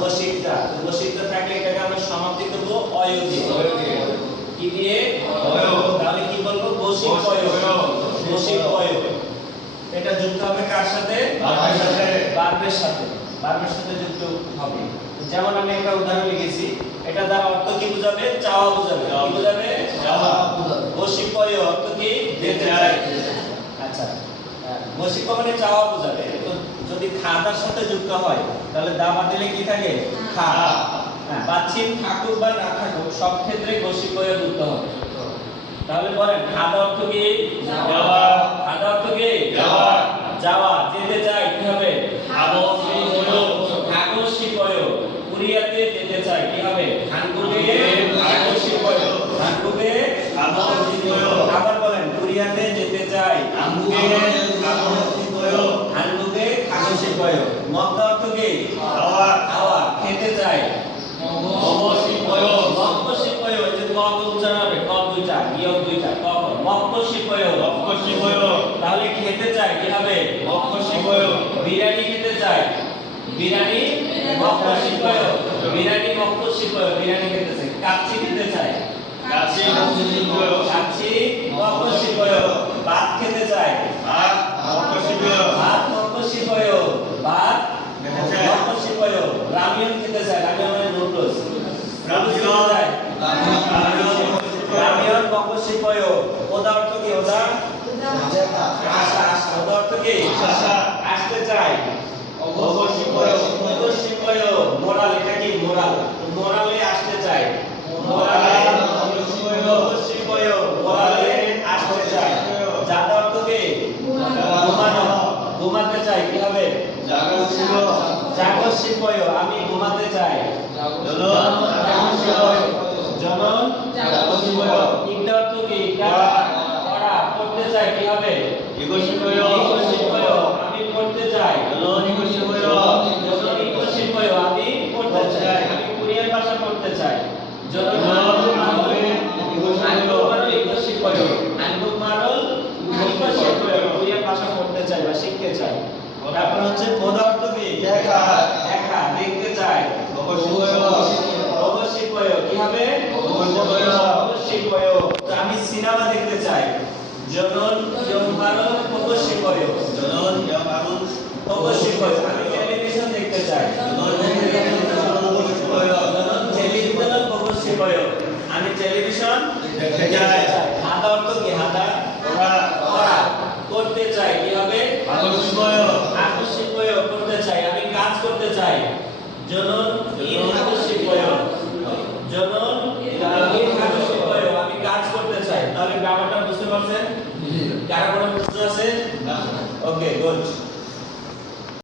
বসিকটা বসিকটা থাকলে এটাকে আমরা সমাপ্তি করব অয় দিয়ে। কি দিয়ে? তাহলে কি বলব? বসিক অয় বসিক অয় এটা যুক্ত হবে কার সাথে? বার্বের সাথে। বার্বের সাথে। যুক্ত হবে। যেমন আমি একটা উদাহরণ লিখেছি এটা দ্বারা অর্থ কি বোঝাবে? চাওয়া বোঝাবে। কি বোঝাবে? বসিক অয় অর্থ কি? চাই আচ্ছা। বসিক মানে চাওয়া বোঝাবে। তো যদি খাতার সাথে যুক্ত হয় তাহলে দাবা দিলে কি থাকে? খা। হ্যাঁ, বাচ্চিন থাকুক বা না থাকুক সব ক্ষেত্রে বসিক হয়ে যুক্ত হবে। তাহলে বলেন খাদা অর্থ কি? যাওয়া। খাদা অর্থ কি? যাওয়া। যাওয়া। যেতে চাই কি হবে? কাগজ শিপয় কুরিয়াতে যেতে চাই কি হবে? হানকুকে আবার কুরিয়াতে যেতে চাই। হানকুকে কাগজ শিপয় মদ্দা অর্থ কি? খাওয়া। খাওয়া। খেতে চাই। তাহলে খেতে চাই। কি হবে? বিরিয়ানি খেতে চাই। বিরিয়ানি বিরিয়ানি শিপয় বিরিয়ানি খেতে চাই। কাচ্চি খেতে চাই। কাচ্চি মক্ক শিপয় ভাত খেতে চাই ভাত শিপয় ভাত মক্ক শিপয় রামিয়ন খেতে চাই রামিয়ন মানে নুডলস রামিয়ন শিপয় ওদা অর্থ কি ওদা আশা আশা ওদা কি আসতে চাই শিপয় মোরাল এটা কি মোরাল মোরালে আসতে চাই মোরালে শিপয় মোরালে আসতে চাই যাতা অর্থ কি ঘুমানো ঘুমাতে চাই কি হবে জাগর শিপয় আমি ঘুমাতে চাই। জনন? ইকটা অর্থ কি পড়া। পড়তে চাই কি হবে আমি পড়তে চাই। আমি পড়তে চাই। আমি কোরিয়ান ভাষা পড়তে চাই। জনন ইকো শিপয় আনবুমারল ইকো শিপয় কোরিয়ান ভাষা পড়তে চাই বা শিখতে চাই। তারপর হচ্ছে পদার্থ কি দেখা। দেখা দেখতে চাই। অবশ্যই। পয় কি হবে অবশ্যই। তো আমি সিনেমা দেখতে চাই। জনন জনমারো অবশ্যই পয় অবশ্যই পয় আমি টেলিভিশন দেখতে চাই। আমি টেলিভিশন দেখতে চাই। হাদা অর্থ কি? পড়া করতে চাই। কি হবে করতে চাই আমি কাজ করতে চাই। জনন ইন আকস্মিক জনন ইন আকস্মিক আমি কাজ করতে চাই। তাহলে ব্যাপারটা বুঝতে পারছেন? কারা কোনো বুঝতে আছে? Okay good